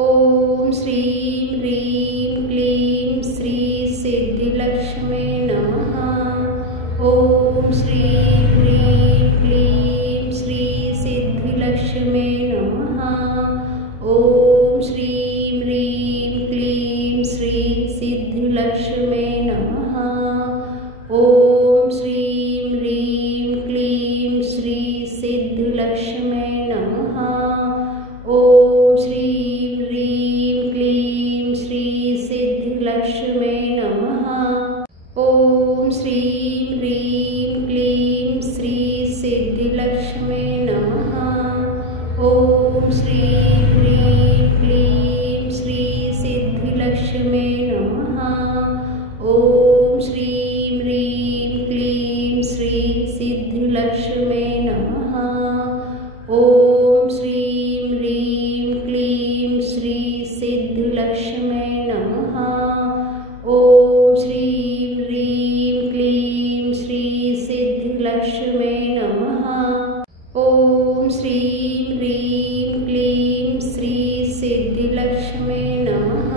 ओम श्रीं ह्रीं क्लीं श्री सिद्धिलक्ष्मी नमः। ओम श्रीं ह्रीं क्लीं श्री सिद्धिलक्ष्मी नमः। ओम श्रीं ह्रीं क्लीं श्री सिद्धिलक्ष्मी नमः। ओम श्रीं ह्रीं क्लीं श्री सिद्धिलक्ष्मी नमः। ओम श्रीं ह्रीं क्लीं श्री सिद्धिलक्ष्मी नमः। ओम श्रीं ह्रीं क्लीं श्री सिद्धिलक्ष्मी नमः। ओम श्रीं ह्रीं क्लीं श्री सिद्धिलक्ष्मी नमः। ओम श्रीं ह्रीं क्लीं श्री सिद्धिलक्ष्मी नमः। ओम श्रीं ह्रीं क्लीं श्री सिद्धिलक्ष्मी नमः। ओम श्रीं ह्रीं क्लीं श्री सिद्धिलक्ष्मी नमः। ओम श्रीं ह्रीं क्लीं श्री सिद्धिलक्ष्मी नमः।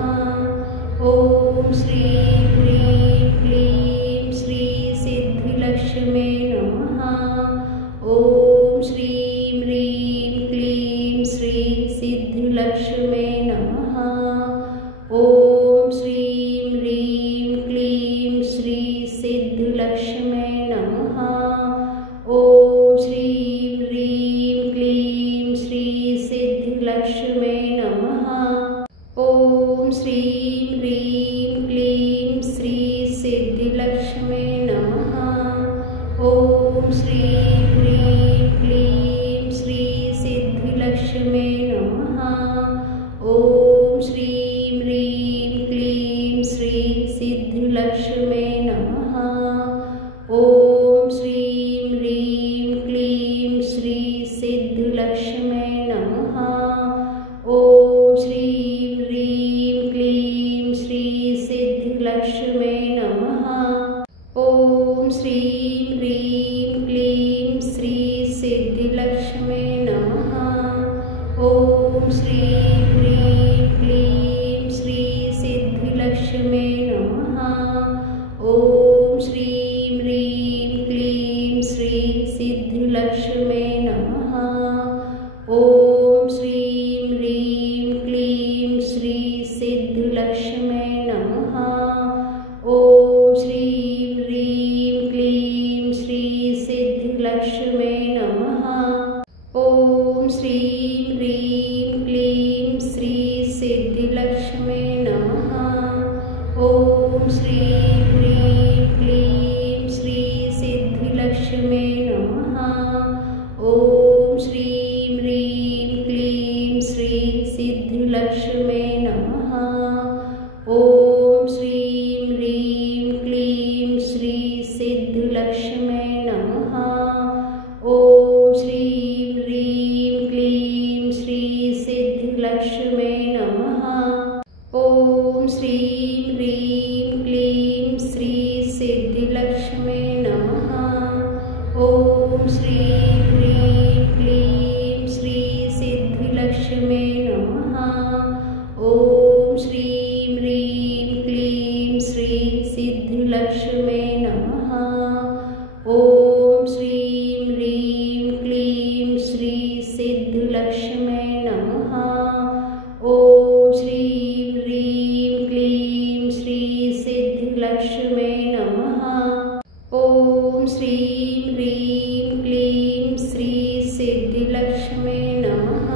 ओम श्रीं ह्रीं क्लीं श्री सिद्धिलक्ष्मी नमः। ओम श्रीं ह्रीं क्लीं श्री सिद्धिलक्ष्मी नमः। ओम श्रीं ह्रीं क्लीं श्री सिद्धिलक्ष्मी नमः। ओम श्रीं ह्रीं क्लीं श्री सिद्धिलक्ष्मी नमः। ओम श्रीं ह्रीं क्लीं श्री सिद्धिलक्ष्मी नमः। ओम श्रीं ह्रीं क्लीं श्री सिद्धिलक्ष्मी नमः। ओम श्रीं ह्रीं क्लीं श्री सिद्धिलक्ष्मी नमः। ओम श्रीं ह्रीं क्लीं श्री सिद्धिलक्ष्मी नमः। ओम श्रीं ह्रीं क्लीं श्री सिद्धिलक्ष्मी नमः। ओम श्रीं ह्रीं क्लीं श्री सिद्धिलक्ष्मी नमः। ओम श्रीं ह्रीं क्लीं श्री सिद्धिलक्ष्मी नमः। ओम श्रीं ह्रीं क्लीं श्री सिद्धिलक्ष्मी नमः। ओम श्रीं ह्रीं क्लीं श्री सिद्धिलक्ष्मी नमः। ओम श्रीं ह्रीं क्लीं श्री सिद्धिलक्ष्मी नमः। ओम श्रीं ह्रीं क्लीं श्री सिद्धिलक्ष्मी नमः। ओम श्रीं ह्रीं क्लीं श्री सिद्धिलक्ष्मी नमः। ओम श्रीं ह्रीं क्लीं श्री सिद्धिलक्ष्मी नमः। ओम श्रीं ह्रीं क्लीं श्री सिद्धिलक्ष्मी नमः। ओम श्रीं ह्रीं क्लीं श्री सिद्धिलक्ष्मी नमः। ओम श्रीं ह्रीं क्लीं श्री सिद्धिलक्ष्मी नमः। ओम श्रीं ह्रीं क्लीं श्री सिद्धिलक्ष्मी नमः। ओम श्रीं ह्रीं क्लीं श्री सिद्धिलक्ष्मी नमः। ओम श्रीं ह्रीं क्लीं श्री सिद्धिलक्ष्मी नमः। ओम श्रीं ह्रीं क्लीं श्री सिद्धिलक्ष्मी नमः। ओम श्रीं ह्रीं क्लीं श्री सिद्धिलक्ष्मी नमः।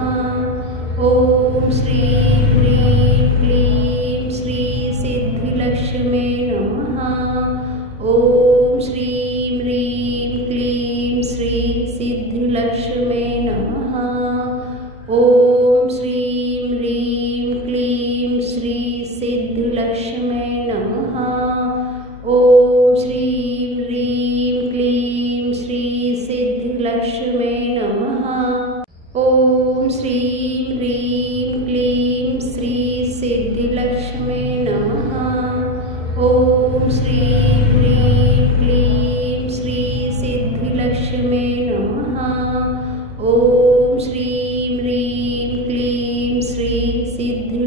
ओम श्रीं ह्रीं क्लीं श्री सिद्धिलक्ष्मी नमः। ओम श्रीं ह्रीं क्लीं श्री सिद्धिलक्ष्मी नमः। ओम श्रीं ह्रीं क्लीं श्री सिद्धिलक्ष्मी नमः। ओम श्रीं ह्रीं क्लीं श्री सिद्धिलक्ष्मी नमः। ओम श्रीं ह्रीं क्लीं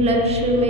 लक्ष्मी